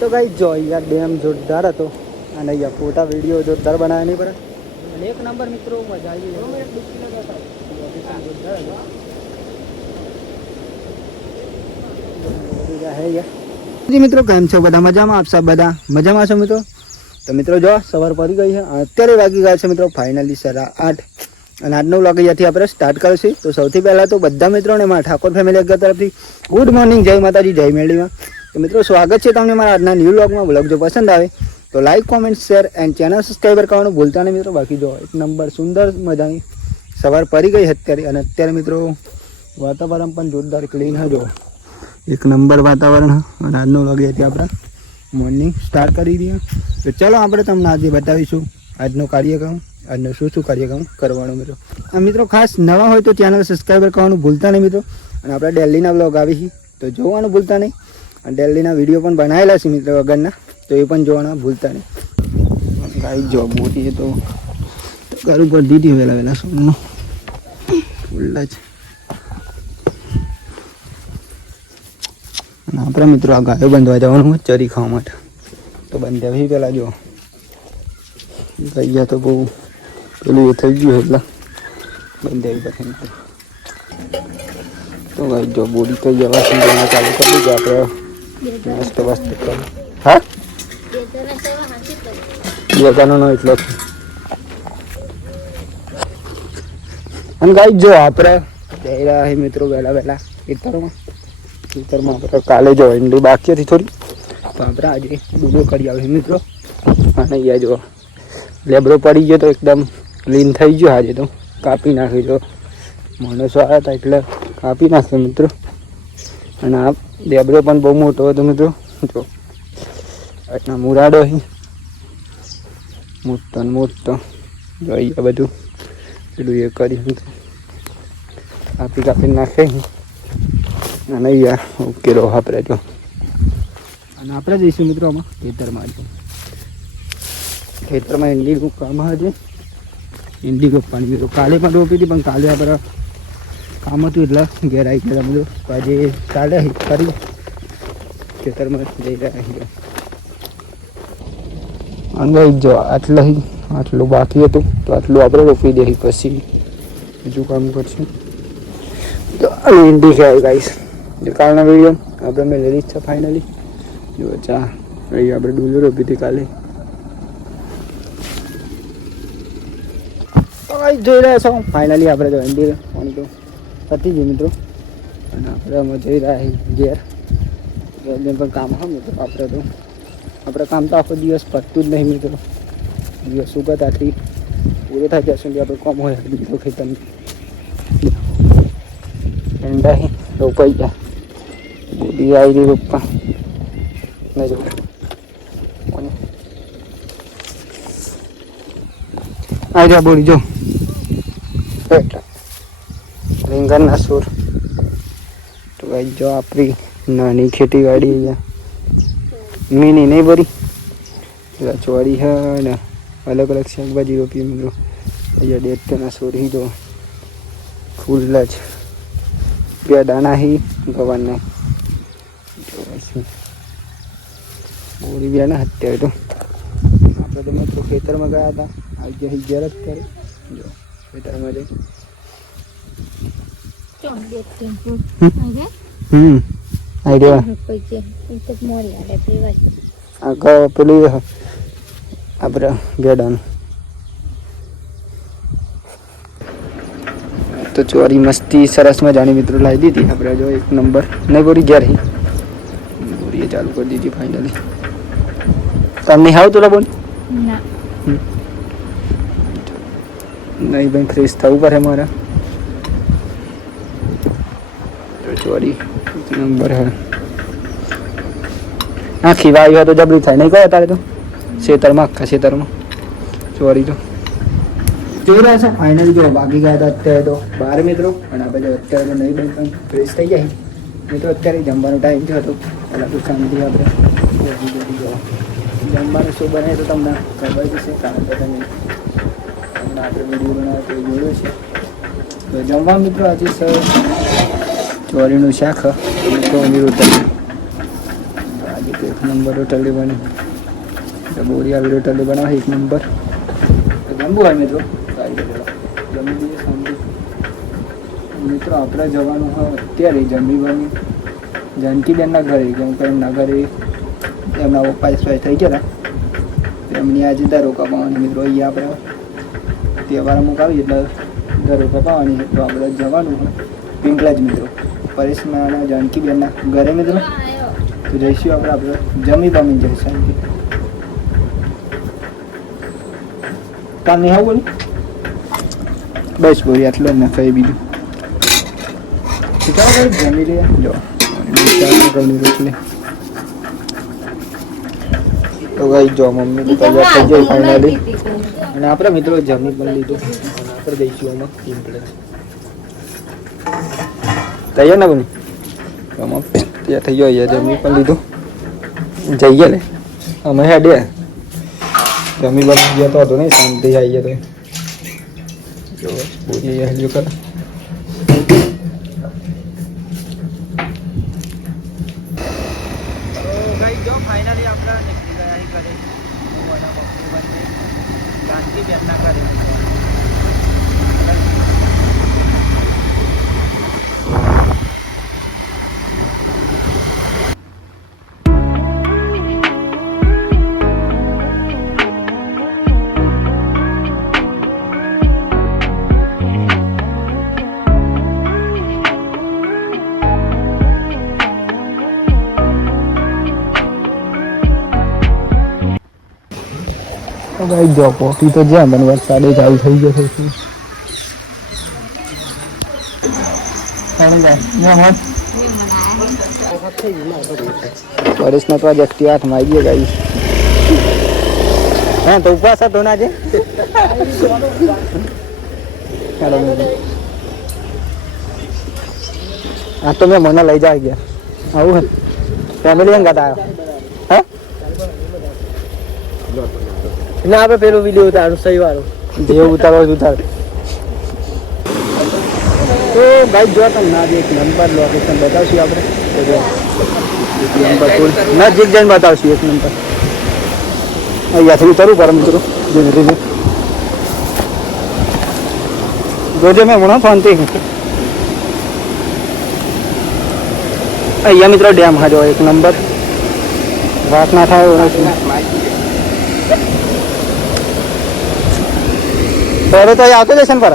तो गाइस जो यार डैम जोरदार હતો અને યાર ફોટા વિડિયો જોરદાર બનાવ્યા નહીં પર એક નંબર મિત્રો મજા આવી ગઈ. 2 મિનિટ ડૂબકી લગાતા જોરદાર હતો. જી મિત્રો કેમ છો બધા? મજામાં? આપ સબ બધા મજામાં છો મિત્રો? તો મિત્રો જો સવાર પડી ગઈ છે, અત્યારે વાગી ગયા છે મિત્રો ફાઇનલી 8:30 અને આજનો વ્લોગ અહીંયાથી આપણે સ્ટાર્ટ કરીશું. તો સૌથી પહેલાં તો બધા મિત્રોને મારા ઠાકોર ફેમિલી અગર તરફથી ગુડ મોર્નિંગ, જય માતાજી, જય મેળવીમાં. તો મિત્રો સ્વાગત છે તમને મારા આજના ન્યૂ વ્લોગમાં. વ્લોગ જો પસંદ આવે તો like, comment, share and channel subscriber કરવાનું ભૂલતા નહીં મિત્રો. બાકી જો એક નંબર સુંદર મજાની સવાર પડી ગઈ અત્યારે, અને અત્યારે મિત્રો વાતાવરણ પણ જોરદાર ક્લીન હજો, એક નંબર વાતાવરણ. અને આજનો વ્લોગ અહીંયાથી આપણે મોર્નિંગ સ્ટાર્ટ કરી દઈએ. તો ચાલો આપણે તમને આજે બતાવીશું આજનો કાર્યક્રમ, આજનો શું કાર્યક્રમ કરવાનો મિત્રો. આ મિત્રો ખાસ નવા હોય તો ચેનલ સબસ્ક્રાઈબર કરવાનું ભૂલતા નહીં મિત્રો. અને આપણે દિલ્હીના વ્લોગ આવી છે તો જોવાનું ભૂલતા નહીં. અને દિલ્હીના વિડીયો પણ બનાવેલા છે મિત્રો વગરના, તો એ પણ જોવાના ભૂલતા નહીં. ગાઈ જોબ મોટી છે તો ઘર ઉપર દીધી વહેલા સોમનું ફૂલ્લા છે. અને આપણે મિત્રો આ ગાયો બાંધવા જવાનું ચરી ખાવા માટે, તો બાંધ્યા પહેલાં જો ગયા તો બહુ પેલું એ થઈ ગયું એટલે બાંધ્યા પછી તો ગાઈ જો બોડી થઈ જવા ચાલુ કરી દીધું આપણે મસ્ત મસ્ત કરી. હા બેગાનો એટલો અને ગાઈ જો આપણે જઈ રહ્યા છીએ મિત્રો વહેલા ખેતરમાં આપણે કાલે જો ઈંડી બાકી હતી થોડી, તો આપણે આજે ડૂબો કરી આવ્યો મિત્રો. અને અહીંયા જો લેબરો પડી ગયો તો એકદમ ક્લીન થઈ ગયો. આજે તો કાપી નાખ્યો જો માણસો આવ્યા હતા એટલે કાપી નાખ્યો મિત્રો. અને આ લેબરો પણ બહુ મોટો હતો મિત્રો. જો એટલા મુરાડો અહીં મોટો જો અહીંયા બધું પેલું એ કરી કાપી નાખે. અને અહીંયા ઓકે રહો આપણે જો. અને આપણે જઈશું મિત્રો આમાં ખેતરમાં ઈંડીનું કામ હશે, ઈંડી રોપવાની મિત્રો. કાલે પણ રોપી હતી પણ કાલે આપણે કામ હતું એટલે ઘેર આવી ગયા મિત્રો. તો આજે કાલે ફરી ખેતરમાં જઈ રહ્યા છીએ. અને જો આટલું બાકી હતું તો આટલું આપણે રોપી દઈએ, પછી બીજું કામ કરશું. તો ઈંડી કહેવાય ગાઈસ. જે કાલના વિડીયો આપણે મેં લીધી છે ફાઇનલી. જો ચા અહીં આપણે ડુંગળી રોપી હતી કાલે. જોઈ રહ્યા છો ફાઇનલી આપણે જો ઈંડી પાણી તો પતી ગઈ મિત્રો. અને આપણે અમે જઈ રહ્યા છીએ ઘેર પણ કામ હા મિત્રો. આપણે કામ તો આખો દિવસ પતતું જ નહીં મિત્રો. દિવસ ઉગતાથી પૂરો થાય ત્યાં સુધી આપણે કામ હોય મિત્રો. ખેતરની ઈંડા રોપાઈ ગયા, બોડી આવી રહી રોપવા ન જો. આવી રહ્યા બોડી જો રીંગણના સૂર. તો ભાઈ જો આપણી નાની ખેતીવાડી અહીંયા મીની નહીં ભરી ચોરી છે ને અલગ અલગ શાકભાજી રોપી મિત્રો. અહીંયા ડેટના સોરી જો ફૂલ જ બે દાણા હી ગવારના બોરી બે ના અત્યારે તો આપણે તો મિત્રો ખેતરમાં ગયા હતા. આજે ઘેર જ કરે જો ખેતરમાં જઈ પેલું આપણે ગેડાનું તો ચોરી મસ્તી સરસ મજાની મિત્રો લાવી દીધી આપણે જો એક નંબર. નહીં બોરી ઘેર બોરીએ ચાલુ કરી દીધી ફાઇનલી. તમને હાવ તો બોલ નહીં ભાઈ ફ્રેશ થવું પડે મારે. ચોરી નંબર હે આખી વાયુ હોય તો જબરી થાય નહીં કહો તારે તો ખેતરમાં આખા ખેતરમાં ચોરી તો જોઈ રહ્યા છે. ફાઇનલી જો વાગી ગયા હતા અત્યારે તો 12 મિત્રો. અને આપણે જો અત્યારે તો નહીં બની પણ ફ્રેશ થઈ જાય મિત્રો. અત્યારે જમવાનો ટાઈમ થયો હતો પહેલાં દુકાનથી આપણે જમવાનું શું બને તો તમને ખબર જશે, કારણ કે તમે આપણે વિડીયો બનાવ્યો તો જોયું છે. તો જમવા મિત્રો આજે સર ચોરીનું શાક મિત્રો અમીર ઉતર આજે કંઈક નંબર રોટલી બની તો બોરિયા બી રોટલી બનાવે 1 નંબર. તો જમવું હોય મિત્રો જમી લઈએ શાંતિ. મિત્રો આપણે જવાનું હોય અત્યારે જમી બની જાનકીબેનના ઘરે, કેમ કે એમના ઘરે એમના પપ્પા એક્સપાયર થઈ ગયા એમની આજે દર રોકા પાવાની. મિત્રો અહીંયા આપણે તહેવાર અમુક આવી એટલે દર રોકા પાવાની, તો આપણે જવાનું હોય પિંપલા જ મિત્રો પરેશના જાનકીબેનના ઘરે મિત્રો. તો જઈશું આપણે જમી બમી જઈશું શાંતિ. કામ નહીં આવું બોલું બસ બોરી આટલો જ ના ખાઈ બીજું ચાલો જમી લઈએ. જો રોટલી તો ગઈ જો મમ્મી તો તૈયાર થઈ જાય ફાઇનલી, અને આપણે મિત્રો જમી પણ લીધું અને આપણે જઈશું આમાં પિંપળે. તૈયાર ના બની આમાં તૈયાર થઈ ગયો, જમી પણ લીધું જઈએ ને અમે હેડે જમી બની ગયા તો હતો નહીં શાંતિ આવીએ તો જો પૂરી હેલ્યો કરે. જો ફાઇનલી આપણે નીકળી ગયા અહીં ઘરે જાનકીબેનના ઘરે. ભાઈ જો પોટી તો જ્યાં પણ વરસાદ ચાલુ થઈ ગયો છે. પરેશના તો આજ એકટી હાથમાં આવી ગઈ. હા તો ઉપવાસ હતો ના જે હા તો મેં મને લઈ જાય ગયા આવું ફેમિલી એમ ગાતા આવ્યો હા ના આપણે પેલું વિડીયો ઉતારું સહી વાળું જે ઉતારો ઉતાર. તો ભાઈ જો તમે ના એક નંબર લોકેશન બતાવશું આપણે તો જો એક નંબર નજીક જઈને બતાવશું. 1 નંબર અહીંયાથી ઉતરવું પડે મિત્રો ધીમે ધીમે જોજે મેં ભણો શાંતિ. અહીંયા મિત્રો ડેમ હા જો 1 નંબર વાત ના થાય પહેલે તો આવતો જશે ને પર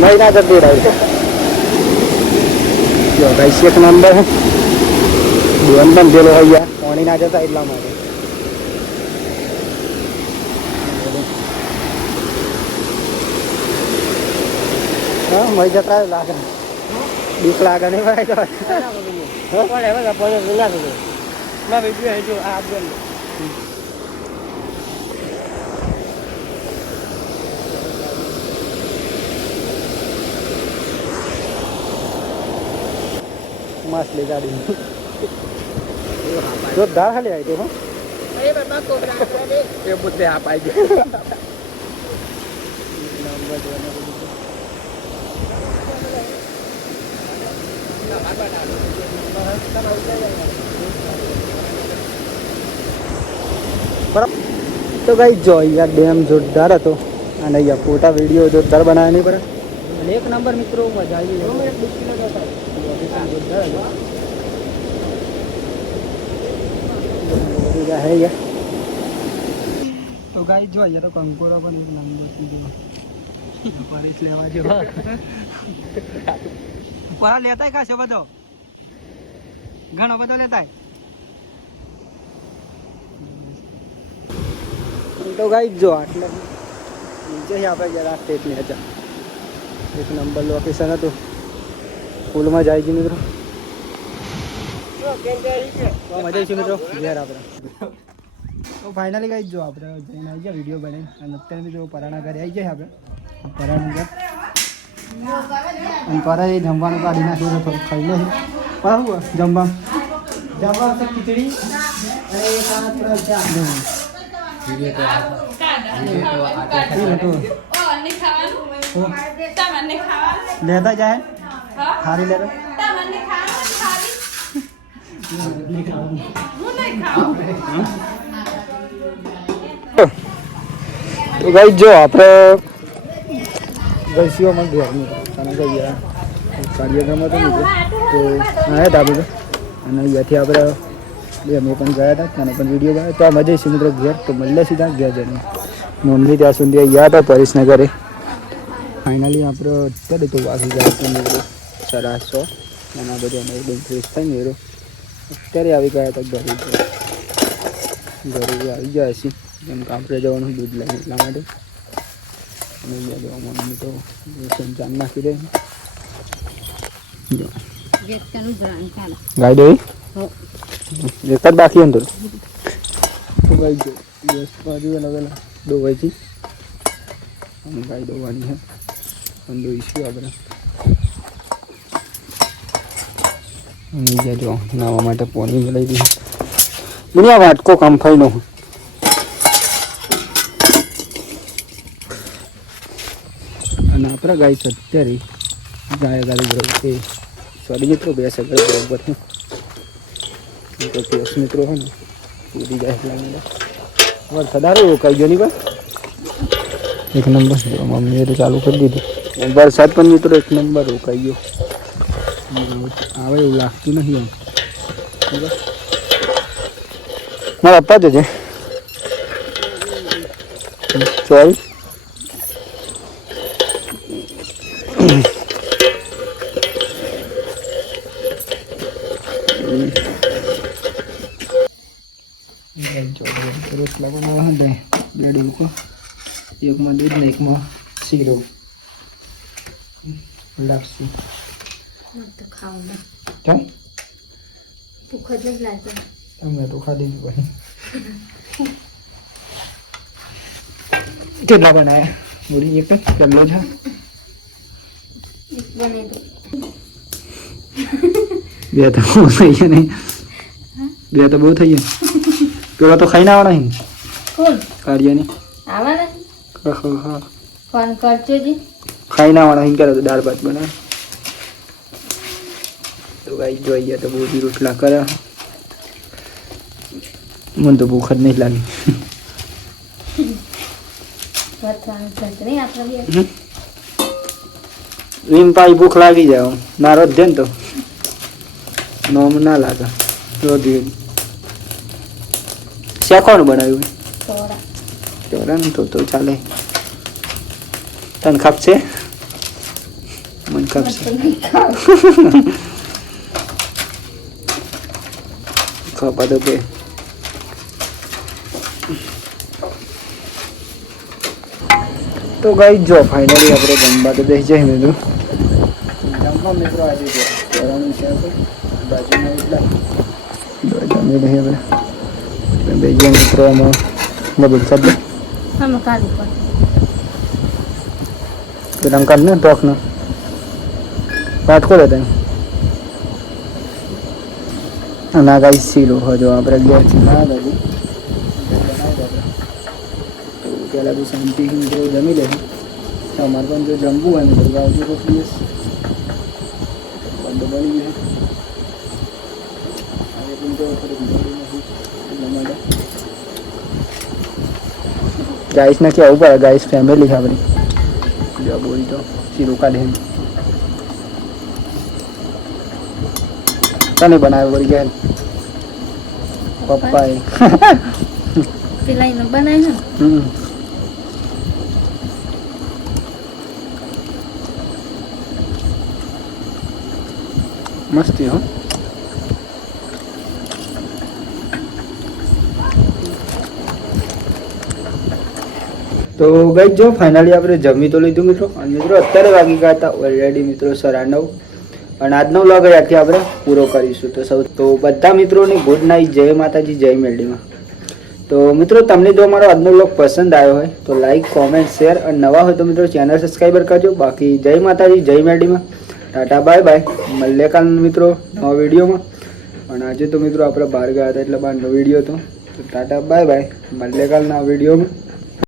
મહિના જતી રહી જો ભાઈ 1 નંબર બેન પણ પેલો હોય યાર પાણી ના જતા એટલા માટે. હા મળી જતા લાગે બીક લાગે નહીં ભાઈ તો મસ્ત લે ગાડી જોરદાર ખાલી આવી તો એ બધે આપ આવી ગયા. તો ભાઈ જો અહીંયા ડેમ જોરદાર હતો અને અહીંયા ફોટા વિડીયો જોરદાર બનાવ્યા નહીં પડે અને 1 નંબર મિત્રો મજા આવી જાય. તો ગાઈ જો અહીંયા તો કંકોરો પણ 1 નંબર પરેશ લેવા જેવો પરા લેતાય કાશે બધો ઘણો બધો લેતાય. તો ગાઈ જો આટલે નીચે આપણે જરા સ્ટેટની હતા 1 નંબર લોકેશન હતું ફૂલમાં જાય છે મિત્રો. મજા આવી મિત્રો ઘેર આપણે તો ફાઇનલી ગાઈ જો આપણે જઈને આવી ગયા વિડીયો બનાવી અને અત્યારે મિત્રો પરાણા ઘરે આવી જાય આપણે પરાણા ઘર અને પરા એ જમવાનું કાઢી નાખ્યું થોડું ખાઈ લે પાહું જમવા ખીચડી અને એક આ ચા લેતા જાય ખારી લેતા તો ભાઈ જો આપણે ગળસીઓમાં ઘેરની કાર્યક્રમ હતો મિત્રો તો આવ્યા હતા આપણે અને અહીંયાથી આપણે અમે પણ ગયા હતા ત્યાંનો પણ વિડીયો બનાવ્યો તો આ મજા છે મિત્રો ઘેર તો મળે સીધા ઘેર જઈને મમ્મી ત્યાં સુધી ગયા હતા પરેશના ઘરે ફાઇનલી આપણે અત્યારે તો વાગી ગયા હતા મિત્રો 1:30 અને આ બધું અમે એકદમ ફ્રેશ થઈને ગયો અત્યારે આવી ગયા હતા ઘરે આવી ગયા છીએ જેમ કે આપણે જવાનું દૂધ લઈને એટલા માટે અને મમ્મી તો જાન નાખી દે ગાય દોઈ એક જ બાકી અંદર તો ગાય જો દિવસ બાજુ અલગ અલગ દોવાય છે અને ગાય દોવાની છે પણ દોઈશું આપણે અને જો નાવા માટે પાણી લઈ દીધું મને આ વાટકો કામ ફાઈનો અને આપણા ગાય છે અત્યારે ગાય ગાડી બરોબર છે સોરી મિત્રો બે સગળ બરોબર છે તો કેસ મિત્રો હોય ને પૂરી જાય એટલા માટે વરસાદ આવ્યો રોકાઈ ગયો નહીં ભાઈ એક નંબર મમ્મીએ તો ચાલુ કરી દીધું વરસાદ પણ મિત્રો એક નંબર રોકાઈ ગયો આવે એવું લાગતું નથી આમ મારા પપ્પા જ છે સોરી રોટલા બનાવવા હતા બે ડોલકો એકમાં દૂધ ને એકમાં શીરો લાપસી તમને તો ખાધી જ પછી કેટલા બનાવ્યા બોલી એક કેટલો છે બે તો બહુ થઈ ગયા નહીં બે તો બહુ થઈ ગયા પેલા તો ખાઈને આવવાના નહીં કાર્યની ફોન કરજો જી ખાઈને આવવાના નહીં કરે તો દાળ ભાત બનાવે તો ગાઈ જોઈ ગયા તો બહુ રોટલા કરે મને તો ભૂખ જ નહીં લાગી રીમ પાઈ ભૂખ લાગી જાય ના રોજ દે ને તો નોમ ના લાગે રોજ શેકોનું બનાવ્યું ચોરા ને તો ચાલે તને ખપશે મને ખપશે ખપા તો કે તો ગાઈ જો ફાઇનલી આપણે જમવા તો બેસી જાય મિત્રો જમવા મિત્રો આજે ચોરાનું છે બાજુમાં એટલા જમી લઈએ આપણે બેજે મિત્રો આમાં બધું સબ્જ પેલા કાઢ ને ટોકનો પાટકો લેતા અને આ ગાઈ સીલો હજો આપણે ગેસ ના દાદી પહેલાં તો શાંતિ મિત્રો જમી લે અમારે પણ જો જમવું હોય ને તો આવજો તો પ્લીઝ બંધ બની ગયું ગાઈસ ને કેવું પડે ગાઈસ ફેમિલી છે આપણી જો બોલી તો શીરો કાઢે તને બનાવ્યો બોલી ગયા પપ્પાએ પેલા એને બનાવ્યો મસ્તી હો તો ગઈ જો ફાઇનલી આપણે જમી તો લીધું મિત્રો અને મિત્રો અત્યારે વાગી ગયા હતા ઓલરેડી મિત્રો 9:30 અને આજનો વ્લોગ અહીંયાથી આપણે પૂરો કરીશું તો બધા મિત્રોને ગુડ નાઇટ જય માતાજી જય મેરડીમાં તો મિત્રો તમને જો અમારો આજનો વ્લોગ પસંદ આવ્યો હોય તો લાઈક કોમેન્ટ શેર અને નવા હોય તો મિત્રો ચેનલ સબસ્ક્રાઈબર કરજો બાકી જય માતાજી જય મેરડીમાં ટાટા બાય બાય. મળીએ કાલ મિત્રો નવા વિડીયોમાં. અને આજે તો મિત્રો આપણે બહાર ગયા હતા એટલે બહારનો વિડીયો હતો. તો ટાટા બાય બાય. મળીએ કાલ નવા વિડીયોમાં.